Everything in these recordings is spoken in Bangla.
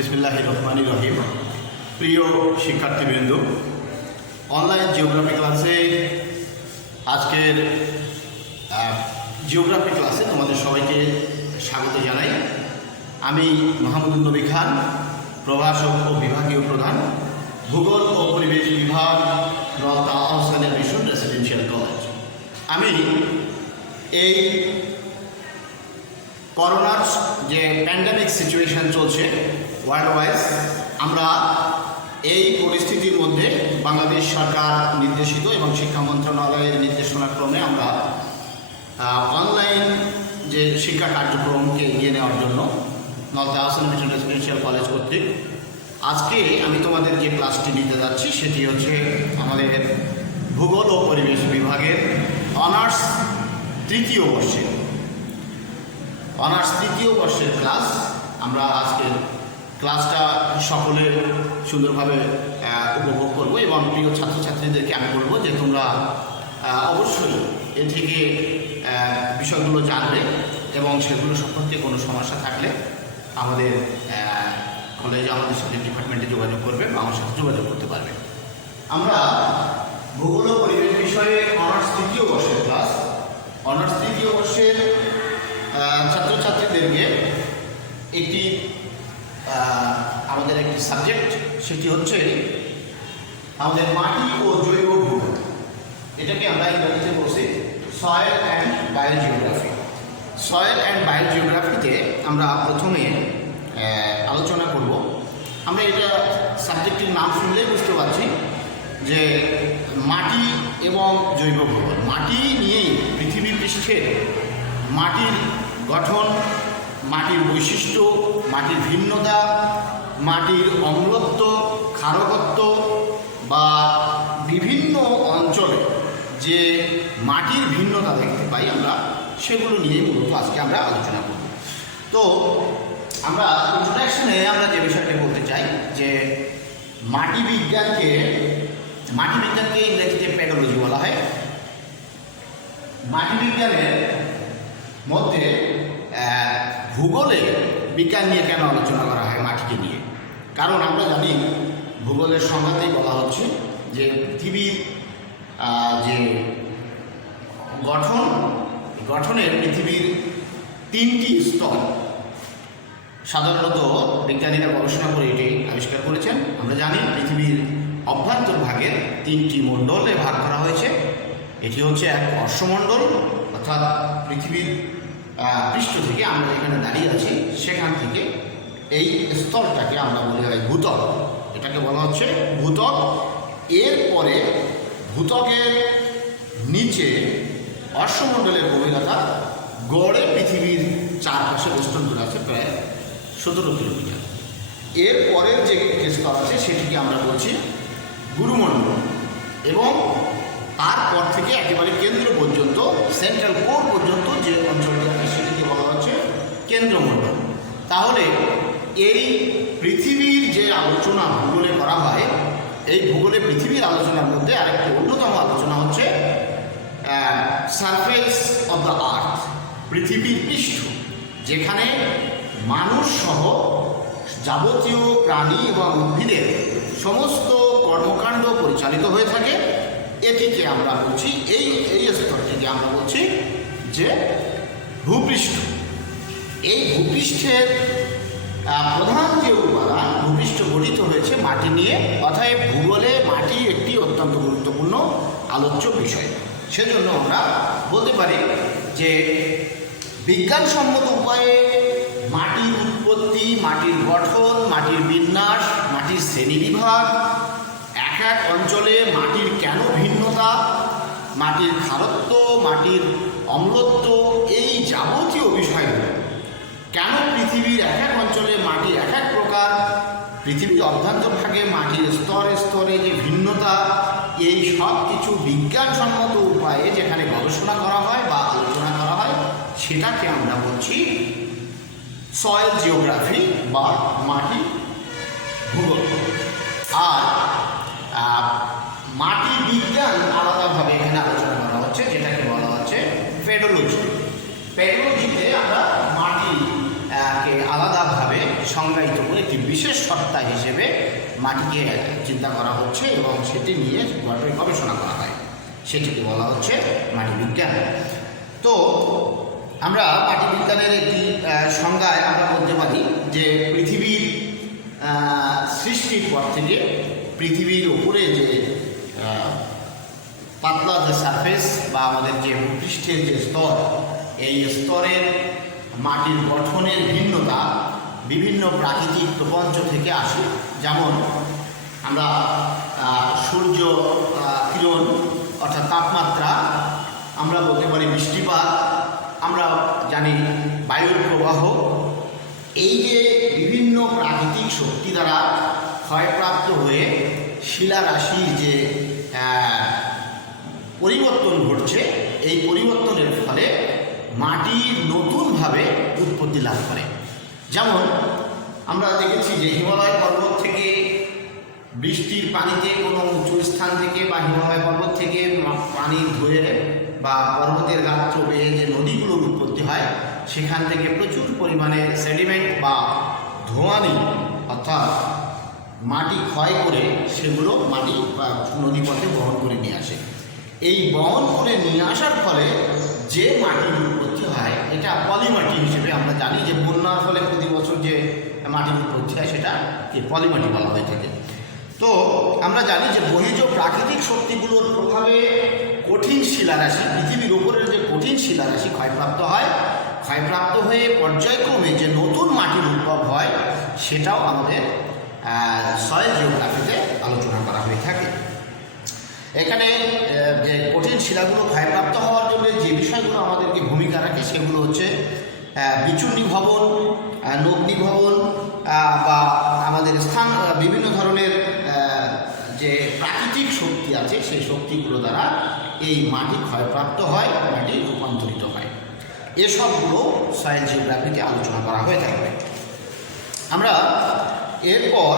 বিসমিল্লাহির রহমানির রহিম। প্রিয় শিক্ষার্থীবৃন্দ, অনলাইন জিওগ্রাফি ক্লাসে আজকের জিওগ্রাফি ক্লাসে তোমাদের সবাইকে স্বাগত জানাই। আমি মাহমুদুল নবী খান, প্রভাষক ও বিভাগীয় প্রধান, ভূগোল ও পরিবেশ বিভাগ, Nalta Ahsan mission residential college. আমি এই করোনার যে প্যান্ডেমিক সিচুয়েশান চলছে ওয়ার্ল্ড ওয়াইজ, আমরা এই পরিস্থিতির মধ্যে বাংলাদেশ সরকার নির্দেশিত এবং শিক্ষা মন্ত্রণালয়ের নির্দেশনাক্রমে আমরা অনলাইন যে শিক্ষা কার্যক্রমকে এগিয়ে নেওয়ার জন্য Nalta Ahsan mission residential college কর্তৃক আজকে আমি তোমাদের যে ক্লাসটি নিতে যাচ্ছি সেটি হচ্ছে আমাদের ভূগোল ও পরিবেশ বিভাগের অনার্স তৃতীয় বর্ষের ক্লাস। আমরা আজকের ক্লাসটা সকলে সুন্দরভাবে উপভোগ করব এবং প্রিয় ছাত্রছাত্রীদেরকে আমি বলবো যে তোমরা অবশ্যই এ থেকে বিষয়গুলো জানবে এবং সেগুলো সম্পর্কে কোনো সমস্যা থাকলে আমাদের কলেজে আমাদের সাথে ডিপার্টমেন্টে যোগাযোগ করবে বা আমার সাথে যোগাযোগ করতে পারবে। আমরা ভূগোল ও পরিবেশ বিষয়ে অনার্স তৃতীয় বর্ষের ক্লাস। অনার্স তৃতীয় বর্ষের ছাত্রছাত্রীদেরকে আমাদের একটি সাবজেক্ট, সেটি হচ্ছে আমাদের মাটি ও জৈব ভূগোল। এটাকে আমরা ইংরেজিতে বলছি soil and biogeography. Soil and বায়োজিওগ্রাফিতে আমরা প্রথমে আলোচনা করব। আমরা এটা সাবজেক্টের নাম শুনলেই বুঝতে পারছি যে মাটি এবং জৈব ভূগোল। মাটি নিয়েই পৃথিবী পৃষ্ঠের মাটির গঠন, মাটির বৈশিষ্ট্য, মাটির ভিন্নতা, মাটির অম্লত্ব, ক্ষারকত্ব বা বিভিন্ন অঞ্চলে যে মাটির ভিন্নতা দেখতে পাই আমরা, সেগুলো নিয়ে মূলত আজকে আমরা আলোচনা করব। তো আমরা ইন্ট্রোডাকশনে আমরা যে বিষয়টা বলতে চাই যে মাটি বিজ্ঞানকে ইংরেজিতে পেডোলজি বলা হয়। মাটি বিজ্ঞানের মধ্যে ভূগোলে বিজ্ঞান নিয়ে কেন আলোচনা করা হয় মাটিকে নিয়ে? কারণ আমরা জানি ভূগোলের সংজ্ঞাতেই বলা হচ্ছে যে পৃথিবীর যে গঠনের পৃথিবীর তিনটি স্তর। সাধারণত বিজ্ঞানীরা গবেষণা করে এটি আবিষ্কার করেছেন। আমরা জানি পৃথিবীর অভ্যন্তর ভাগের তিনটি মণ্ডলে ভাগ করা হয়েছে। এটি হচ্ছে এক অশ্বমণ্ডল, অর্থাৎ পৃথিবীর পৃষ্ঠ থেকে আমরা যেখানে দাঁড়িয়ে আছি সেখান থেকে এই স্তরটাকে আমরা বলি হয় ভূত্বক। এটাকে বলা হচ্ছে ভূত্বক। এরপরে ভূত্বকের নিচে অশ্বমণ্ডলের গভীরতা গড়ে পৃথিবীর চারপাশে বেষ্টন করে আছে প্রায় 17 কিলোমিটার। এর পরের যে স্তর আছে সেটিকে আমরা বলছি গুরুমণ্ডল এবং তারপর থেকে একেবারে কেন্দ্র পর্যন্ত, সেন্ট্রাল কোর পর্যন্ত যে অঞ্চলটি আছে সেটিকে বলা হচ্ছে কেন্দ্রমণ্ডল। তাহলে এই পৃথিবীর যে আলোচনা ভূগোলে করা হয়, এই ভূগোলে পৃথিবীর আলোচনার মধ্যে আরেকটি অন্যতম আলোচনা হচ্ছে সারফেস অফ দ্য আর্থ, পৃথিবীর পৃষ্ঠ, যেখানে মানুষ সহ যাবতীয় প্রাণী এবং উদ্ভিদের সমস্ত কর্মকাণ্ড পরিচালিত হয়ে থাকে। এটিকে আমরা বলছি এই স্তরটিকে আমরা বলছি যে ভূপৃষ্ঠ। এই ভূপৃষ্ঠের প্রধান যে উপাদান, ভূপৃষ্ঠ গঠিত হয়েছে মাটি নিয়ে। অতএব ভূগোলে মাটি একটি অত্যন্ত গুরুত্বপূর্ণ আলোচ্য বিষয়। সেজন্য আমরা বলতে পারি যে বিজ্ঞানসম্মত উপায়ে মাটির উৎপত্তি, মাটির গঠন, মাটির বিন্যাস, মাটির শ্রেণীবিভাগ, এক এক অঞ্চলে মাটির কেন ভিন্নতা, মাটির ক্ষারত্ব, মাটির অম্লত্ব, এই যাবতীয় বিষয়গুলো, কেন পৃথিবীর এক এক অঞ্চলে মাটি এক এক প্রকার, পৃথিবীর অভ্যন্তরভাগে মাটির স্তরে স্তরে যে ভিন্নতা, এই সব কিছু বিজ্ঞানসম্মত উপায়ে যেখানে গবেষণা করা হয় বা আলোচনা করা হয়, সেটাকে আমরা বলছি সয়েল জিওগ্রাফি বা মাটি ভূগোল। আর মাটি বিজ্ঞান আলাদাভাবে এখানে আলোচনা করা হচ্ছে, যেটাকে বলা হচ্ছে পেডোলজি। পেডোলজিতে আমরা মাটিকে আলাদাভাবে সংজ্ঞায়িত করে একটি বিশেষ সত্তা হিসেবে মাটিকে চিন্তা করা হচ্ছে এবং সেটি নিয়ে গবেষণা করা হয়, সেটিকে বলা হচ্ছে মাটি বিজ্ঞান। তো আমরা মাটি বিজ্ঞানের একটি সংজ্ঞায় আমরা বলতে পারি যে পৃথিবীর সৃষ্টির পর থেকে পৃথিবীর উপরে যে পাতলা যে সারফেস বা আমাদের যে ভূপৃষ্ঠের যে স্তর, এই স্তরের মাটির গঠনের ভিন্নতা বিভিন্ন প্রাকৃতিক প্রপঞ্চ থেকে আসে। যেমন আমরা সূর্য কিরণ অর্থাৎ তাপমাত্রা, আমরা বলতে পারি বৃষ্টিপাত, আমরা জানি বায়ুর প্রবাহ, এই যে বিভিন্ন প্রাকৃতিক শক্তি দ্বারা ক্ষয়প্রাপ্ত হয়ে শিলারাশির যে পরিবর্তন ঘটছে, এই পরিবর্তনের ফলে মাটি নতুনভাবে উৎপত্তি লাভ করে। যেমন আমরা দেখেছি যে হিমালয় পর্বত থেকে বৃষ্টির পানিতে কোনো উঁচু স্থান থেকে বা হিমালয় পর্বত থেকে পানি ধুয়ে বা পর্বতের গাত্র বেয়ে যে নদীগুলোর উৎপত্তি হয়, সেখান থেকে প্রচুর পরিমাণে সেডিমেন্ট বা ধোঁয়ানি অর্থাৎ মাটি ক্ষয় করে সেগুলো মাটি বা নদীপথে বহন করে নিয়ে আসে। এই বহন করে নিয়ে আসার ফলে যে মাটির উৎপত্তি হয় এটা পলিমাটি হিসেবে আমরা জানি, যে বন্যার ফলে প্রতি বছর যে মাটির উৎপত্তি হয় সেটা পলিমাটি বলা হয়ে থাকে। তো আমরা জানি যে বহির্জ প্রাকৃতিক শক্তিগুলোর প্রভাবে কঠিন শিলারাশি, পৃথিবীর উপরের যে কঠিন শিলারাশি ক্ষয়প্রাপ্ত হয়, ক্ষয়প্রাপ্ত হয়ে পর্যায়ক্রমে যে নতুন মাটির উদ্ভব হয়, সেটাও আমাদের সয়েল জিওগ্রাফিতে আলোচনা করা হয়ে থাকে। এখানে যে কঠিন শিলাগুলো ক্ষয়প্রাপ্ত হওয়ার জন্য যে বিষয়গুলো আমাদেরকে ভূমিকা রাখে সেগুলো হচ্ছে বিচূর্ণী ভবন, নগ্নি ভবন বা আমাদের স্থান, বিভিন্ন ধরনের যে প্রাকৃতিক শক্তি আছে সেই শক্তিগুলো দ্বারা এই মাটি ক্ষয়প্রাপ্ত হয়, মাটি রূপান্তরিত হয়। এসবগুলো সয়েল জিওগ্রাফিতে আলোচনা করা হয়ে থাকবে। আমরা এরপর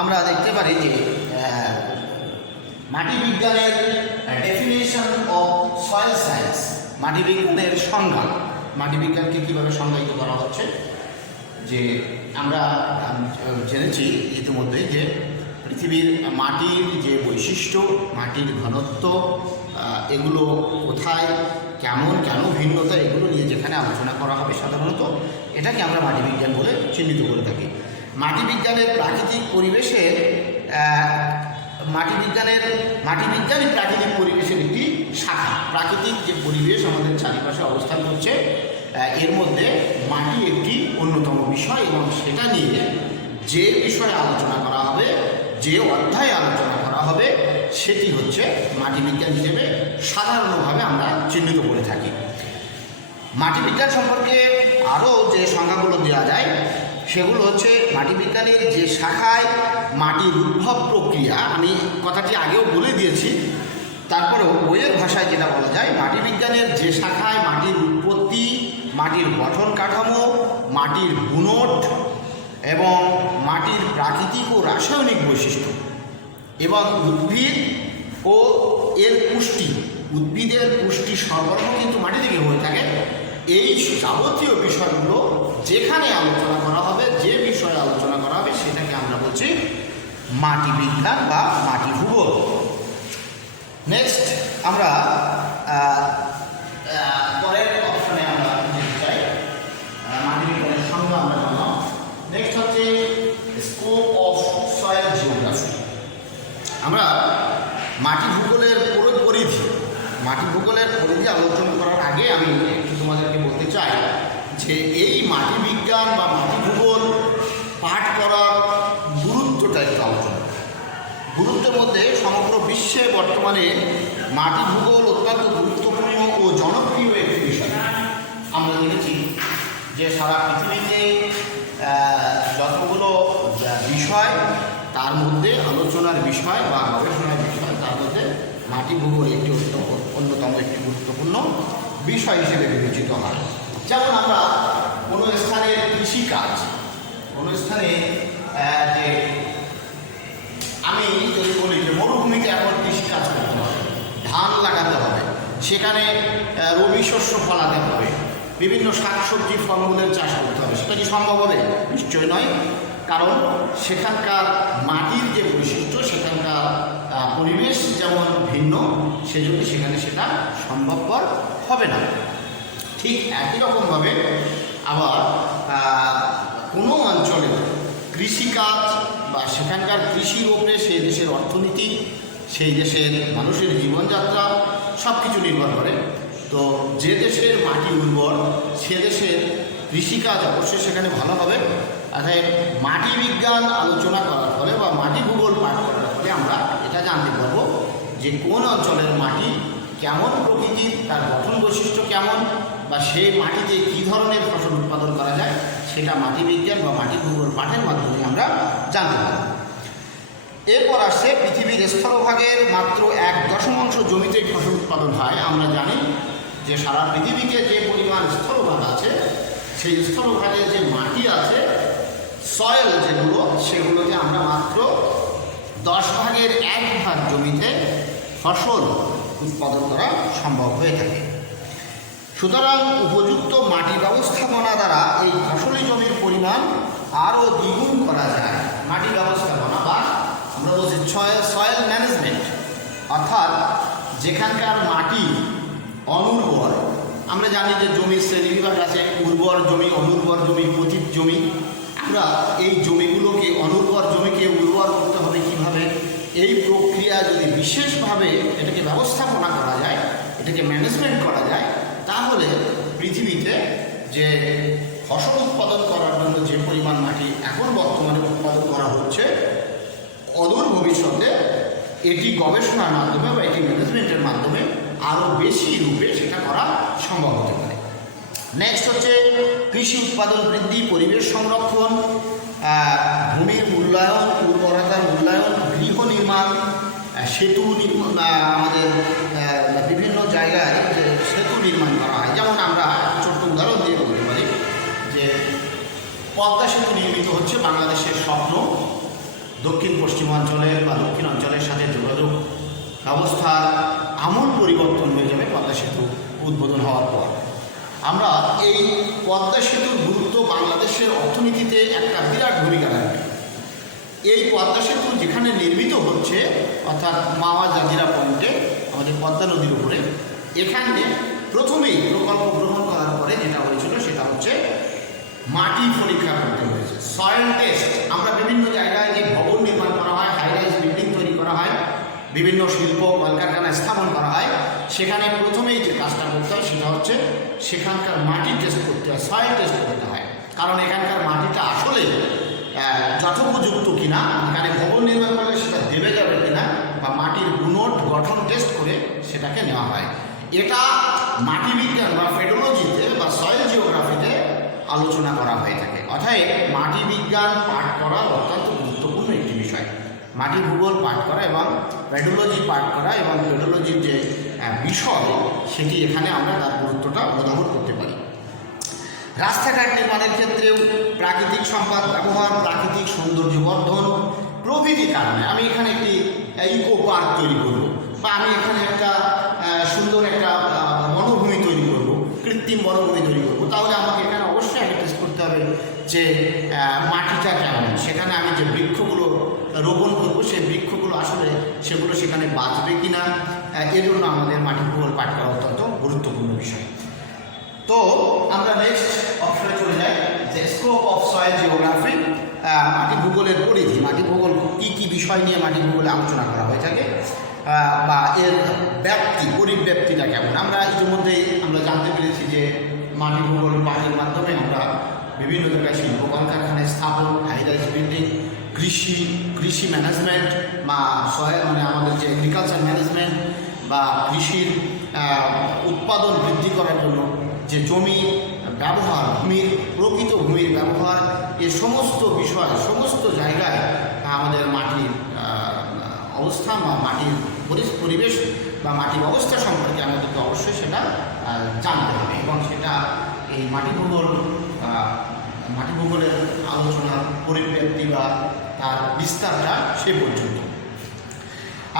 আমরা দেখতে পারি যে মাটি বিজ্ঞানের ডেফিনেশন অফ সয়েল সায়েন্স, মাটি বিজ্ঞানের সংজ্ঞা, মাটি বিজ্ঞানকে কীভাবে সংজ্ঞায়িত করা হচ্ছে। যে আমরা জেনেছি ইতিমধ্যে যে পৃথিবীর মাটির যে বৈশিষ্ট্য, মাটির ঘনত্ব, এগুলো কোথায় কেমন কেন ভিন্নতা, এগুলো নিয়ে যেখানে আলোচনা করা হবে সাধারণত এটাকে আমরা মাটি বিজ্ঞান বলে চিহ্নিত করে থাকি। মাটি বিজ্ঞানের প্রাকৃতিক পরিবেশের মাটি বিজ্ঞানই প্রাকৃতিক পরিবেশের একটি শাখা। প্রাকৃতিক যে পরিবেশ আমাদের চারিপাশে অবস্থান করছে, এর মধ্যে মাটি একটি অন্যতম বিষয় এবং সেটা নিয়ে যে বিষয়ে আলোচনা করা হবে, যে অধ্যায়ে আলোচনা করা হবে, সেটি হচ্ছে মাটি বিজ্ঞান হিসেবে সাধারণভাবে আমরা চিহ্নিত করে থাকি। মাটি বিজ্ঞান সম্পর্কে আরও যে সংজ্ঞাগুলো দেওয়া যায় সেগুলো হচ্ছে মাটি বিজ্ঞানের যে শাখায় মাটির উদ্ভব প্রক্রিয়া, আমি কথাটি আগেও বলে দিয়েছি, তারপরেও বইয়ের ভাষায় যেটা বলা যায়, মাটি বিজ্ঞানের যে শাখায় মাটির উৎপত্তি, মাটির গঠন কাঠামো, মাটির গুণট এবং মাটির প্রাকৃতিক ও রাসায়নিক বৈশিষ্ট্য এবং উদ্ভিদ ও এর পুষ্টি, উদ্ভিদের পুষ্টি সরবরাহ কিন্তু মাটি থেকে হয়ে থাকে। এই যাবতীয় বিষয়গুলো যেখানে আলোচনা করা হবে, যে বিষয়ে আলোচনা করা হবে, সেটাকে আমরা বলছি মাটি বিজ্ঞান বা মাটি ভূগোল। নেক্সট আমরা পরের অপশনে আমরা যেতে চাই, মাটি বিজ্ঞানের সংজ্ঞা আমরা জানলাম। নেক্সট হচ্ছে স্কোপ অফ সয়েল জিওগ্রাফি। আমরা মাটি ভূগোলের পরিধি আলোচনা করার আগে আমি একটু তোমাদেরকে বলতে চাই যে এই মাটি বিজ্ঞান বা মাটি ভূগোল পাঠ করার গুরুত্বটা একটু আলোচনা। গুরুত্বের মধ্যে সমগ্র বিশ্বে বর্তমানে মাটি ভূগোল অত্যন্ত গুরুত্বপূর্ণ ও জনপ্রিয় একটি বিষয়। আমরা দেখেছি যে সারা পৃথিবীতে যতগুলো বিষয়, তার মধ্যে আলোচনার বিষয় বা গবেষণার বিষয়, তার মধ্যে মাটি ভূগোল একটি অন্যতম একটি গুরুত্বপূর্ণ বিষয় হিসেবে বিবেচিত হয়। যেমন আমরা কোনো স্থানের কৃষিকাজ, কোনো স্থানে যে আমি যদি বলি যে মরুভূমিতে এখন কৃষিকাজ করতে হবে, ধান লাগাতে হবে, সেখানে রবি শস্য ফলাতে হবে, বিভিন্ন শাকসবজি ফলমূলের চাষ করতে হবে, সেটা কি সম্ভব হবে? নিশ্চয় নয়, কারণ সেখানকার মাটির যে বৈশিষ্ট্য, সেখানকার পরিবেশ যেমন ভিন্ন, সেজন্য সেখানে সেটা সম্ভবপর হবে না। ঠিক একই রকমভাবে আবার কোনো অঞ্চলে কৃষিকাজ বা সেখানকার কৃষির ওপরে সেই দেশের অর্থনীতি, সেই দেশের মানুষের জীবনযাত্রা সব কিছু নির্ভর করে। তো যে দেশের মাটি উর্বর, সে দেশের কৃষিকাজ অবশ্যই সেখানে ভালো হবে। অর্থাৎ মাটি বিজ্ঞান আলোচনা করার ফলে বা মাটি ভূগোল পাঠ করার ফলে আমরা এটা জানতে পারবো যে কোন অঞ্চলের মাটি কেমন প্রকৃতির, তার গঠন বৈশিষ্ট্য কেমন, বা সেই মাটিতে কী ধরনের ফসল উৎপাদন করা যায়, সেটা মাটি বিজ্ঞান বা মাটি ভূগোল পাঠের মাধ্যমে আমরা জানতে পারব। এরপর আসছে পৃথিবীর স্থলভাগের মাত্র 1/10 জমিতেই ফসল উৎপাদন হয়। আমরা জানি যে সারা পৃথিবীতে যে পরিমাণ স্থলভাগ আছে, সেই স্থলভাগে যে মাটি আছে, সয়েল যেগুলো, সেগুলোতে আমরা মাত্র 1/10 জমিতে ফসল উৎপাদন করা সম্ভব হয়ে থাকে। সুতরাং উপযুক্ত মাটি ব্যবস্থাপনা দ্বারা এই ফসলি জমির পরিমাণ আরও দ্বিগুণ করা যায়। মাটি ব্যবস্থাপনা বা আমরা বলছি সয়েল ম্যানেজমেন্ট, অর্থাৎ যেখানকার মাটি অনুর্বর, আমরা জানি যে জমির শ্রেণীবিভাগ আছে, উর্বর জমি, অনুর্বর জমি, পতিত জমি। আমরা এই জমিগুলোকে, অনুর্বর জমিকে উর্বর করতে হবে কীভাবে, এই প্রক্রিয়া যদি বিশেষভাবে এটাকে ব্যবস্থাপনা করা যায়, এটাকে ম্যানেজমেন্ট করা যায়, তাহলে পৃথিবীতে যে ফসল উৎপাদন করার জন্য যে পরিমাণ মাটি এখন বর্তমানে উৎপাদন করা হচ্ছে, অদূর ভবিষ্যতে এটি গবেষণার মাধ্যমে বা এটি ম্যানেজমেন্টের মাধ্যমে আরও বেশি রূপে সেটা করা সম্ভব হতে পারে। নেক্সট হচ্ছে কৃষি উৎপাদন বৃদ্ধি, পরিবেশ সংরক্ষণ, ভূমির মূল্যায়ন, উর্বরতার মূল্যায়ন, গৃহ নির্মাণ, সেতু আমাদের বিভিন্ন জায়গায় যে সেতু নির্মাণ করা হয়। যেমন আমরা ছোট্ট উদাহরণ দিয়ে বলতে পারি যে পদ্মা সেতু নির্মিত হচ্ছে বাংলাদেশের স্বপ্ন। দক্ষিণ পশ্চিমাঞ্চলের বা দক্ষিণ অঞ্চলের সাথে যোগাযোগ ব্যবস্থার আমূল পরিবর্তন হয়ে যাবে পদ্মা সেতু উদ্বোধন হওয়ার পর। আমরা এই পদ্মা সেতুর গুরুত্ব বাংলাদেশের অর্থনীতিতে একটা বিরাট ভূমিকা রাখবে। এই পদ্মা সেতু যেখানে নির্মিত হচ্ছে, অর্থাৎ মাওয়া জাজিরা পয়েন্টে, আমাদের পদ্মা নদীর উপরে, এখানে প্রথমেই প্রকল্প গ্রহণ করার পরে যেটা হয়েছিল সেটা হচ্ছে মাটি পরীক্ষা করতে হয়েছে, সয়েল টেস্ট। আমরা বিভিন্ন জায়গায় যে ভবন নির্মাণ করা হয়, হাই রাইজ বিল্ডিং তৈরি করা হয়, বিভিন্ন শিল্প কলকারখানা স্থাপন করা হয়, সেখানে প্রথমেই যে কাজটা করতে হয় সেটা হচ্ছে সেখানকার মাটি টেস্ট করতে হয়, সয়েল টেস্ট করতে হয়। কারণ এখানকার মাটিটা আসলে যথোপযুক্ত কিনা, এখানে ভবন নির্মাণ করলে সেটা দেবে যাবে কিনা, বা মাটির গুণট গঠন টেস্ট করে সেটাকে নেওয়া হয়। এটা মাটি বিজ্ঞান বা পেডোলজিতে বা সয়েল জিওগ্রাফিতে আলোচনা করা হয়ে থাকে। অর্থাৎ মাটি বিজ্ঞান পাঠ করা অত্যন্ত গুরুত্বপূর্ণ একটি বিষয়। মাটি ভূগোল পাঠ করা এবং পেডোলজি পাঠ করা এবং পেডোলজির যে বিষয়, সেটি এখানে আমরা তার গুরুত্বটা অনুধাবন করতে পারি। রাস্তাঘাট নির্মাণের ক্ষেত্রেও প্রাকৃতিক সম্পদ ব্যবহার, প্রাকৃতিক সৌন্দর্য বর্ধন প্রভৃতি কারণে আমি এখানে একটি ইকো পার্ক তৈরি করব, বা আমি এখানে একটা সুন্দর একটা বনভূমি তৈরি করব, কৃত্রিম বনভূমি তৈরি করব, তাহলে আমাকে এখানে অবশ্যই আগে টেস্ট করতে হবে যে মাটিটা কেমন, সেখানে আমি যে বৃক্ষগুলো রোপণ করব সেই বৃক্ষগুলো আসলে সেগুলো সেখানে বাঁচবে কি না। এজন্য আমাদের মাটি ভূগোল পাঠ করা অত্যন্ত গুরুত্বপূর্ণ বিষয়। তো আমরা নেক্সট অপশনে চলে যাই যে স্কোপ অফ সয়েল জিওগ্রাফি, মাটি ভূগোলের পরিধি। মাটি ভূগোল কী কী বিষয় নিয়ে মাটি ভূগোলে আলোচনা করা হয়ে থাকে, বা এর ব্যাপ্তি, পরিব্যাপ্তিটা কেমন। আমরা ইতিমধ্যেই আমরা জানতে পেরেছি যে মাটি ভূগোল পাঠের মাধ্যমে আমরা বিভিন্ন জায়গায় শিল্প কলকারখানায় স্থাপন, হাই রাইজ বিল্ডিং, কৃষি ম্যানেজমেন্ট বা সয়েল মানে আমাদের যে এগ্রিকালচার ম্যানেজমেন্ট বা কৃষির উৎপাদন বৃদ্ধি করার জন্য যে জমি ব্যবহার, ভূমির প্রকৃত ভূমির ব্যবহার, এ সমস্ত বিষয়, সমস্ত জায়গায় আমাদের মাটির অবস্থা বা মাটির পরিবেশ বা মাটির অবস্থা সম্পর্কে আমাদেরকে অবশ্যই সেটা জানতে হবে, এবং সেটা এই মাটি ভূগোলের আলোচনার পরিব্যাপ্তি বা তার বিস্তারটা সে পর্যন্ত।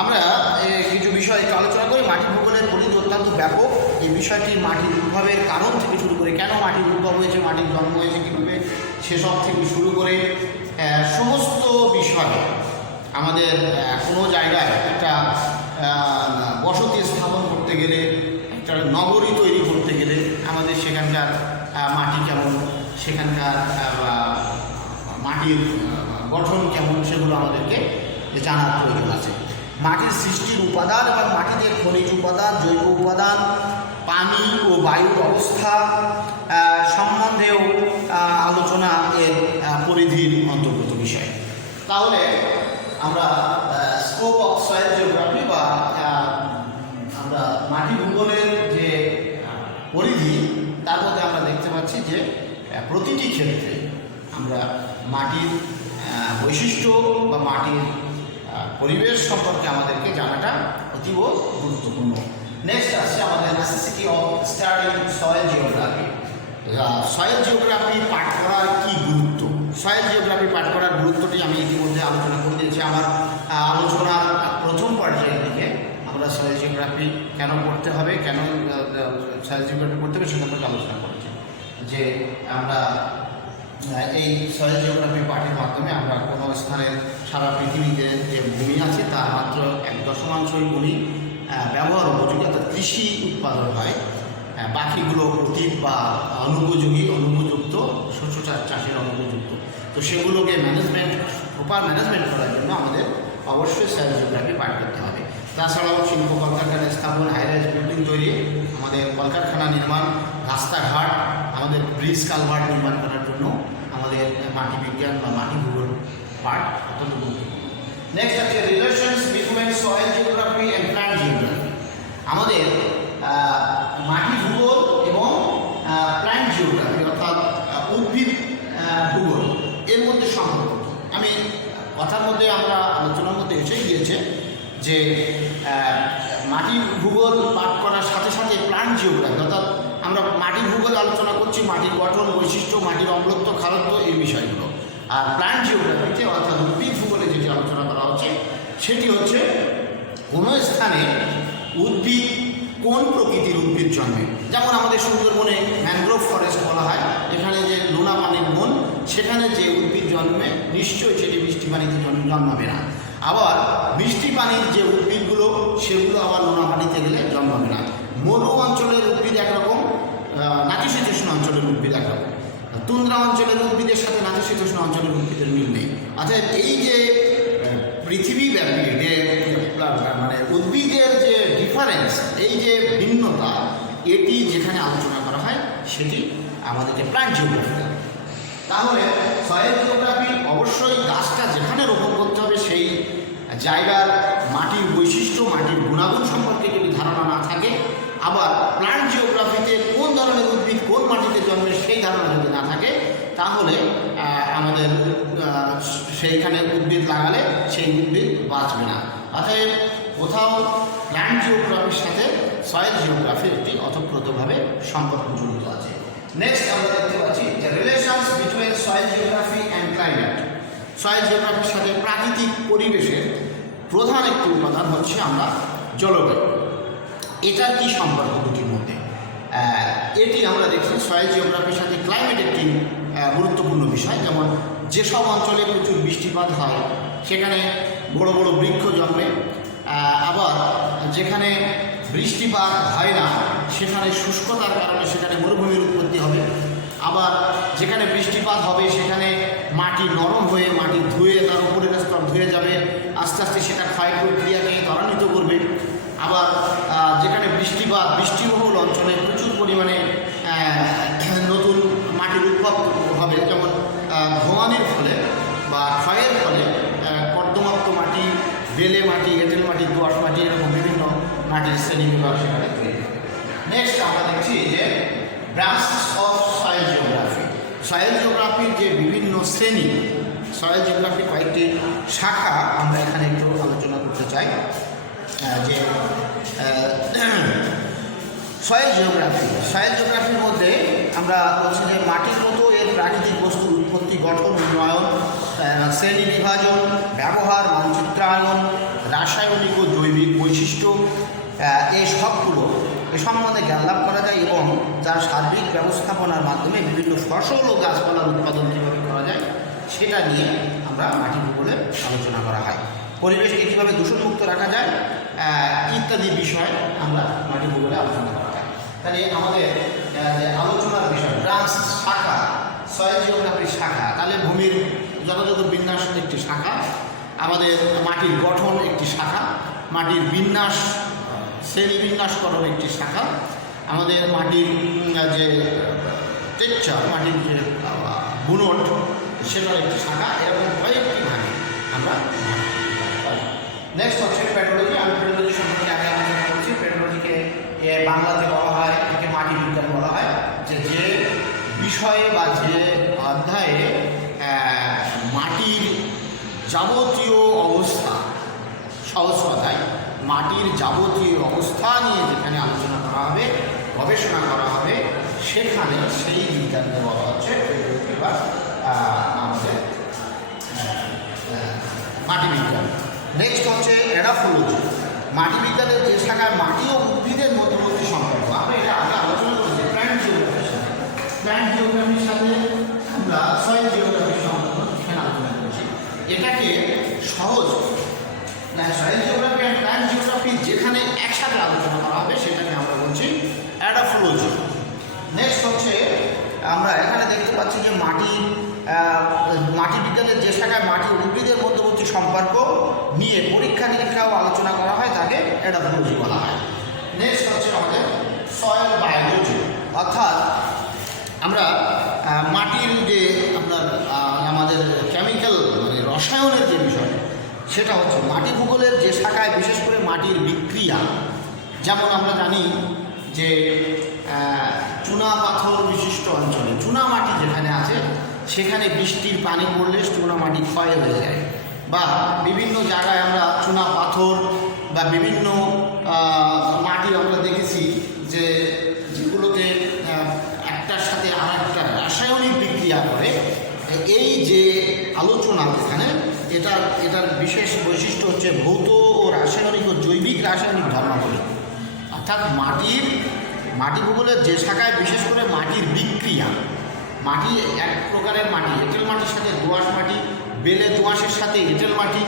আমরা কিছু বিষয় আলোচনা করি। মাটি ভূগোলের পরিধি অত্যন্ত ব্যাপক। এই বিষয়টি মাটির উদ্ভবের কারণ থেকে শুরু করে, কেন মাটির উদ্ভব হয়েছে, মাটির জন্ম হয়েছে কীভাবে, সেসব থেকে শুরু করে সমস্ত বিষয়ে আমাদের কোনো জায়গায় একটা বসতি স্থাপন করতে গেলে, একটা নগরী তৈরি করতে গেলে আমাদের সেখানকার মাটি কেমন, সেখানকার মাটির গঠন কেমন, সেগুলো আমাদেরকে জানার প্রয়োজন আছে। মাটির সৃষ্টির উপাদান এবং মাটিতে খনিজ উপাদান, জৈব উপাদান, পানি ও বায়ুর অবস্থা সম্বন্ধেও আলোচনা এর পরিধির অন্তর্গত বিষয়। তাহলে আমরা স্কোপ অফ সয়েল জিওগ্রাফি বা আমরা মাটি ভূগোলের যে পরিধি, তার মধ্যে আমরা দেখতে পাচ্ছি যে প্রতিটি ক্ষেত্রে আমরা মাটির বৈশিষ্ট্য বা মাটির পরিবেশ সম্পর্কে আমাদেরকে জানাটা অতীব গুরুত্বপূর্ণ। নেক্সট আসছে আমাদের necessity of studying soil geography. Soil geography পাঠ করার কী গুরুত্ব, সয়েল জিওগ্রাফি পাঠ করার গুরুত্বটি আমি ইতিমধ্যে আলোচনা করে দিয়েছি আমার আলোচনার প্রথম পর্যায়ের দিকে। আমরা সয়েল জিওগ্রাফি কেন পড়তে হবে, কেন সয়েল জিওগ্রাফি পড়তে হবে সে সম্পর্কে আলোচনা করেছি, যে আমরা এই সয়েল জিওগ্রাফি পাঠের মাধ্যমে আমরা কোনো স্থানের সারা পৃথিবীতে যে ভূমি আছে তার মাত্র 1/10 ভূমি ব্যবহার উপযোগী, অর্থাৎ কৃষি উৎপাদন হয়, বাকিগুলো প্রতীক বা অনুপযুক্ত শস্য চাষের অনুপযুক্ত। তো সেগুলোকে প্রপার ম্যানেজমেন্ট করার জন্য আমাদের অবশ্যই সয়েল জিওগ্রাফি পাঠ করতে হবে। তাছাড়াও শিল্প কলকারখানা স্থাপন, হাইরাইজ বিল্ডিং তৈরি, আমাদের কলকারখানা নির্মাণ, রাস্তাঘাট, আমাদের ব্রিজ কালভার্ট নির্মাণ করার জন্য আমাদের মাটি বিজ্ঞান বা মাটি ভূগোল পাঠ অত্যন্ত গুরুত্বপূর্ণ। নেক্সট আছে relations between soil geography and plant geography. আমাদের মাটি ভূগোল এবং প্ল্যান্ট জিওগ্রাফি অর্থাৎ উদ্ভিদ ভূগোল এর মধ্যে সম্পর্ক। আমি কথার মধ্যে আমরা আলোচনার মধ্যে এসে গিয়েছে যে মাটি ভূগোল পাঠ করার সাথে সাথে প্ল্যান্ট জিওগ্রাফি, অর্থাৎ আমরা মাটি ভূগোল আলোচনা করছি মাটির গঠন, বৈশিষ্ট্য, মাটির অম্লত্ব, খারত্ব, এই বিষয়গুলো। আর প্ল্যান্ট জিওগ্রাফিতে অর্থাৎ উদ্ভিদ ভূগোলে যেটি আলোচনা করা হচ্ছে সেটি হচ্ছে কোনো স্থানে উদ্ভিদ কোন প্রকৃতির উদ্ভিদ জন্মে। যেমন আমাদের সুন্দরবনে ম্যানগ্রোভ ফরেস্ট বলা হয়, এখানে যে লোনা পানির বন, সেখানে যে উদ্ভিদ জন্মে নিশ্চয়ই সেটি বৃষ্টি পানিতে জন্মাবে না। আবার বৃষ্টি পানির যে উদ্ভিদগুলো সেগুলো আবার লোনা পানিতে গেলে জন্মাবে না। মরু অঞ্চলের উদ্ভিদ একরকম, নাতিশীতোষ্ণ অঞ্চলের উদ্ভিদ একরকম। তুন্দ্রা অঞ্চলের উদ্ভিদের সাথে নাতিশীতোষ্ণ অঞ্চলের উদ্ভিদের মিল নেই। অর্থাৎ এই যে পৃথিবীব্যাপী যে মানে উদ্ভিদের যে ডিফারেন্স, এই যে ভিন্নতা, এটি যেখানে আলোচনা করা হয় সেটি আমাদেরকে প্ল্যান্ট জিওগ্রাফি। তাহলে সয়েল জিওগ্রাফি অবশ্যই গাছটা যেখানে রোপণ করতে হবে সেই জায়গার মাটির বৈশিষ্ট্য, মাটির গুণাগুণ সম্পর্কে যদি ধারণা না থাকে, আবার প্ল্যান্ট জিওগ্রাফিতে কোন ধরনের উদ্ভিদ কোন মাটিতে জন্মে সেই ধারণা যদি না থাকে, তাহলে আমাদের সেইখানে উদ্ভিদ লাগালে সেই উদ্ভিদ বাঁচবে না। অতএব কোথাও প্ল্যান্ট জিওগ্রাফির সাথে সয়েল জিওগ্রাফির একটি ওতপ্রোতভাবে সম্পর্ক জড়িত আছে। নেক্সট আমরা দেখতে পাচ্ছি যে relations between soil geography and climate. Soil জিওগ্রাফির সাথে প্রাকৃতিক পরিবেশের প্রধান একটি উপাদান হচ্ছে আমরা জলবায়ু। এটার কি সম্পর্ক দুটির মধ্যে? এটি আমরা দেখছি সয়েল জিওগ্রাফির সাথে ক্লাইমেট একটি গুরুত্বপূর্ণ বিষয়। যেমন যেসব অঞ্চলে প্রচুর বৃষ্টিপাত হয় সেখানে বড় বড় বৃক্ষ জন্মে, আবার যেখানে বৃষ্টিপাত হয় না সেখানে শুষ্কতার কারণে সেখানে মরুভূমির উৎপত্তি হবে। আবার যেখানে বৃষ্টিপাত হবে সেখানে মাটি নরম হয়ে মাটি ধুয়ে তার উপরের স্তর ধুয়ে যাবে, আস্তে আস্তে সেটা ক্ষয় প্রক্রিয়াকে ত্বরান্বিত করবে। আবার যেখানে বৃষ্টিবহুল অঞ্চলে প্রচুর পরিমাণে নতুন মাটির উদ্ভব হবে, যেমন ধোঁয়ানির ফলে বা ক্ষয়ের ফলে কর্দমাক্ত মাটি, বেলে মাটি, এঁটেল মাটি, দোআঁশ মাটি, এরকম বিভিন্ন মাটির শ্রেণীবিভাগ সেখানে তৈরি হবে। নেক্সট আমরা দেখছি যে branches of soil geography. Soil জিওগ্রাফির যে বিভিন্ন শ্রেণী, সয়েল জিওগ্রাফির কয়েকটি শাখা আমরা এখানে একটু আলোচনা করতে চাই। যে সয়েল জিওগ্রাফির মধ্যে আমরা বলছি যে মাটির মতো এর প্রাকৃতিক বস্তুর উৎপত্তি, গঠন, উন্নয়ন, শ্রেণী বিভাজন, ব্যবহার, মানচিত্রায়ন, রাসায়নিক ও জৈবিক বৈশিষ্ট্য, এই সবগুলো এ সম্বন্ধে জ্ঞান লাভ করা যায় এবং যার সার্বিক ব্যবস্থাপনার মাধ্যমে বিভিন্ন ফসল ও গাছপালার উৎপাদন কীভাবে করা যায় সেটা নিয়ে আমরা মাটি ভূগোলে আলোচনা করা হয়। পরিবেশকে কীভাবে দূষণমুক্ত রাখা যায় ইত্যাদি বিষয় আমরা মাটি ভূগোলে আলোচনা করা হয়। তাহলে আমাদের যে আলোচনার বিষয় ব্রাঞ্চ শাখা, সয়েল জিওগ্রাফির শাখা, তাহলে ভূমির যথাযথ বিন্যাস একটি শাখা, আমাদের মাটির গঠন একটি শাখা, মাটির বিন্যাস শ্রেণীবিন্যাসকরণ একটি শাখা, আমাদের মাটির যে টেক্সচার, মাটির যে বুনট সেটার একটি শাখা, এরকম কয়েকটি ভাগে আমরা। নেক্সট হচ্ছে পেডোলজি। আমি পেডোলজি সম্পর্কে আগে আলোচনা করছি। পেডোলজিকে বাংলাতে বলা হয়, একে মাটি বিজ্ঞান বলা হয়, যে বিষয়ে বা যে অধ্যায়ে মাটির যাবতীয় অবস্থা, সহজ কথায় মাটির যাবতীয় অবস্থা নিয়ে যেখানে আলোচনা করা হবে, গবেষণা করা হবে, সেখানে সেই বিজ্ঞানকে বলা হচ্ছে এবার আমাদের মাটি বিজ্ঞান। নেক্সট হচ্ছে এডাফোলজি। মাটি বিজ্ঞানের যে শাখায় মাটি ও উদ্ভিদের মধ্যবর্তী সম্পর্ক, আমরা এটা আগে আলোচনা করেছি প্ল্যান্ট জিওগ্রাফির সাথে। প্ল্যান্ট জিওগ্রাফির সাথে আমরা সয়েল জিওগ্রাফির সম্পর্ক এখানে আলোচনা করেছি। এটাকে সহজ soil geography and plant geography যেখানে একসাথে আলোচনা করা হবে সেটাকে আমরা বলছি এডাফোলজি। নেক্সট হচ্ছে আমরা এখানে দেখতে পাচ্ছি যে মাটি বিজ্ঞানের যে শাখায় মাটি ও উদ্ভিদের মধ্যবর্তী সম্পর্ক নিয়ে পরীক্ষা নিরীক্ষাও আলোচনা করা হয়, তাকে এডাফোলজি বলা হয়। নেক্সট হচ্ছে আমাদের সয়েল বায়োলজি, অর্থাৎ আমরা মাটির যে আমাদের কেমিক্যাল মানে রসায়নের যে বিষয়, সেটা হচ্ছে মাটি ভূগোলের যে শাখায় বিশেষ করে মাটির বিক্রিয়া, যেমন আমরা জানি যে চুনা পাথর বিশিষ্ট অঞ্চলে চুনা মাটি যেখানে আছে সেখানে বৃষ্টির পানি পড়লে চুনা মাটি ক্ষয় হয়ে যায়, বা বিভিন্ন জায়গায় আমরা চুনা পাথর বা বিভিন্ন মাটি আমরা দেখেছি যে যেগুলোতে একটার সাথে আর একটা রাসায়নিক বিক্রিয়া করে। এই যে আলোচনা এখানে এটার বিশেষ বৈশিষ্ট্য হচ্ছে ভৌত ও রাসায়নিক ও জৈবিক রাসায়নিক ধর্মাবলী, অর্থাৎ মাটি ভূগোলের যে শাখায় বিশেষ করে মাটির বিক্রিয়া, মাটি এক প্রকারের মাটি, এঁটেল মাটির সাথে দোআঁশ মাটি, বেলে দোআঁশের সাথে এঁটেল মাটি,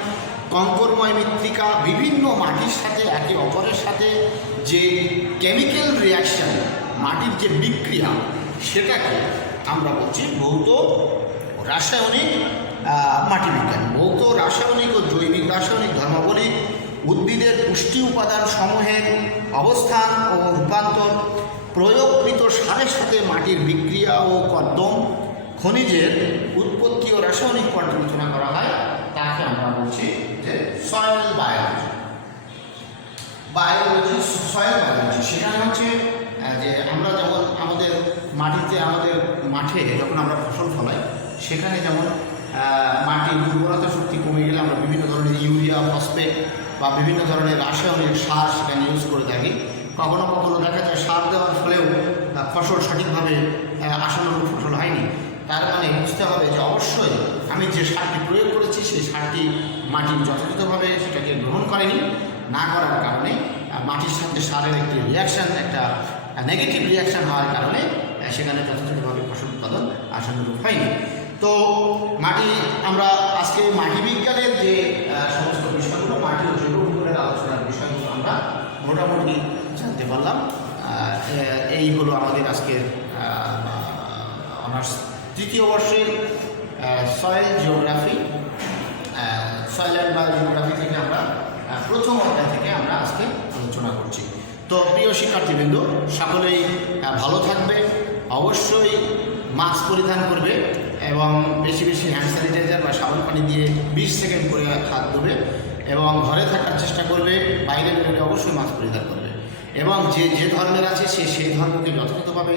কঙ্করময় মৃত্তিকা, বিভিন্ন মাটির সাথে একে অপরের সাথে যে কেমিক্যাল রিয়াকশান, মাটির যে বিক্রিয়া, সেটাকে আমরা বলছি ভৌত রাসায়নিক মাটি বিজ্ঞান। ভৌত রাসায়নিক ও জৈবিক রাসায়নিক ধর্মাবলী, উদ্ভিদের পুষ্টি উপাদান সমূহের অবস্থান ও রূপান্তর, প্রয়োগকৃত সারের সাথে মাটির বিক্রিয়া ও কর্দম, খনিজের উৎপত্তি ও রাসায়নিক পর্যালোচনা করা হয়, তাকে আমরা বলছি যে সয়েল বায়োলজি। সয়েল বায়োলজি সেখানে হচ্ছে যে আমরা যেমন আমাদের মাঠে যখন আমরা ফসল ফলাই, সেখানে যেমন মাটির উর্বরতা শক্তি কমে গেলে আমরা বিভিন্ন ধরনের ইউরিয়া, ফসফেট বা বিভিন্ন ধরনের রাসায়নিক সার সেখানে ইউজ করে থাকি। কখনো কখনো দেখা যায় সার দেওয়ার ফলেও ফসল সঠিকভাবে আশানুরূপ ফসল হয়নি। তার মানে বুঝতে হবে যে অবশ্যই আমি যে সারটি প্রয়োগ করেছি সেই সারটি মাটি যথাযথভাবে সেটাকে গ্রহণ করেনি, না করার কারণে মাটির সাথে সারের একটি রিয়াকশান, একটা নেগেটিভ রিয়াকশান হওয়ার কারণে সেখানে যথাযথভাবে ফসল উৎপাদন আশানুরূপ হয়নি। তো আমরা আজকে মাটি বিজ্ঞানের যে সমস্ত বিষয়গুলো, মাটি ও জৈব ভূগোলের আলোচনার বিষয়গুলো আমরা মোটামুটি জানতে পারলাম। এই হলো আমাদের আজকের অনার্স তৃতীয় বর্ষের soil geography, soil and biogeography থেকে আমরা প্রথম অধ্যায় থেকে আমরা আজকে আলোচনা করছি। তো প্রিয় শিক্ষার্থীবৃন্দ, সকলেই ভালো থাকবে, অবশ্যই মাস্ক পরিধান করবে এবং বেশি বেশি হ্যান্ড স্যানিটাইজার বা সাবান পানি দিয়ে 20 সেকেন্ড করে হাত ধোবে এবং ঘরে থাকার চেষ্টা করবে। বাইরে বেরোলে অবশ্যই মাস্ক পরিধান করবে এবং যে ধর্মের আছে সেই ধর্মকে যথাযথভাবে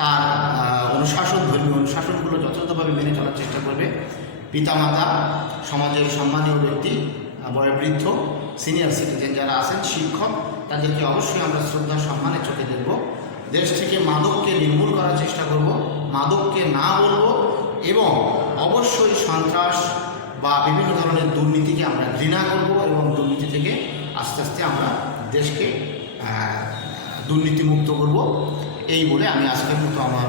তার ধর্মীয় অনুশাসনগুলো যথাযথভাবে মেনে চলার চেষ্টা করবে। পিতামাতা, সমাজের সম্মানীয় ব্যক্তি, বয়োবৃদ্ধ, সিনিয়র সিটিজেন যারা আছেন, শিক্ষক, তাদেরকে অবশ্যই আমরা শ্রদ্ধা সম্মানের চোখে দেখব। দেশ থেকে মাদককে নির্মূল করার চেষ্টা করব, মাদককে না বলবো এবং অবশ্যই সন্ত্রাস বা বিভিন্ন ধরনের দুর্নীতিকে আমরা ঘৃণা করব এবং দুর্নীতি থেকে আস্তে আস্তে আমরা দেশকে দুর্নীতিমুক্ত করব, এই বলে আমি আজকের মতো আমার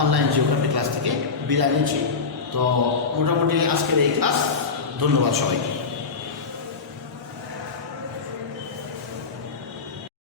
অনলাইন জিওগ্রাফি ক্লাস থেকে বিদায় নিচ্ছি। তো মোটামুটি আজকের এই ক্লাস, ধন্যবাদ সবাইকে।